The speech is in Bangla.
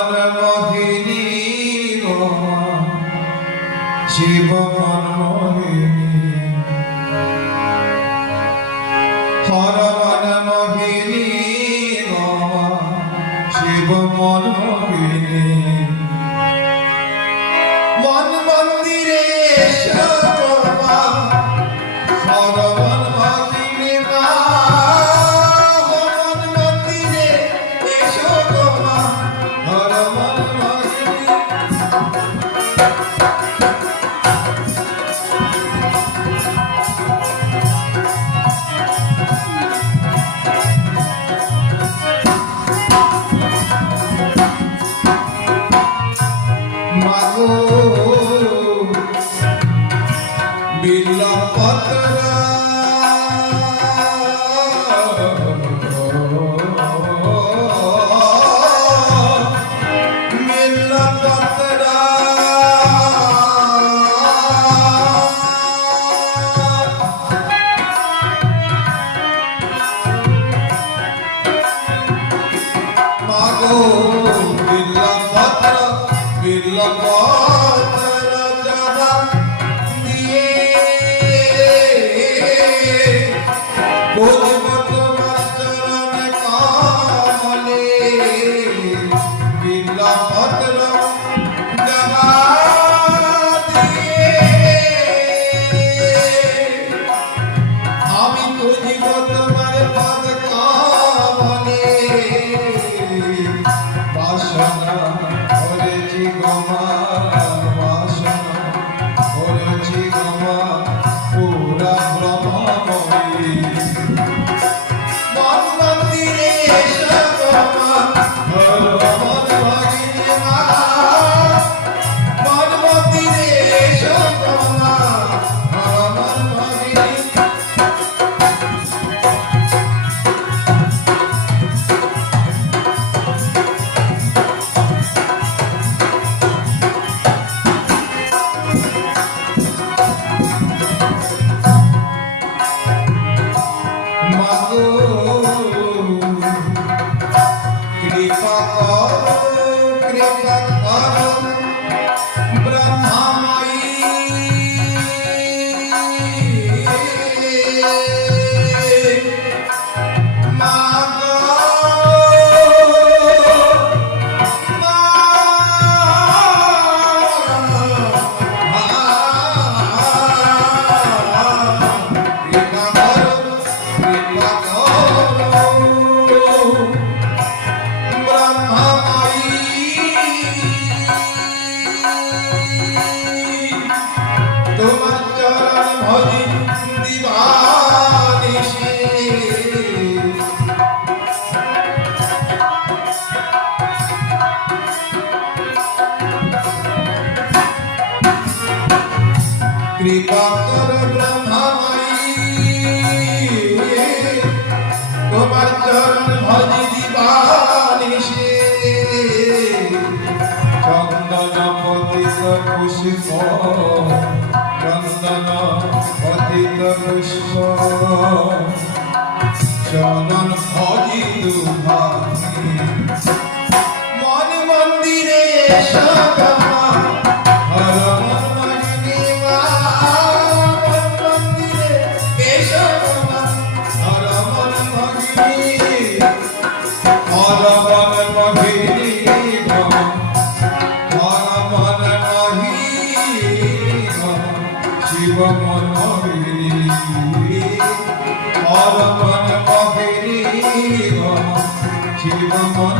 মোহিনী ਗਿਲਾ ਪਤਰਾ Bila Patra, Bila Patra কৃপা কর ব্রহ্মময়ী তোমার চরণ ভজি দিবানিশি চন্দন পতিত পুষ্প চন্দন পতিত পুষ্প। চন্দন ভজি মন মন্দিরে এসো শিব মন মন্দিরে হর মন মন্দিরে গমা শিব মন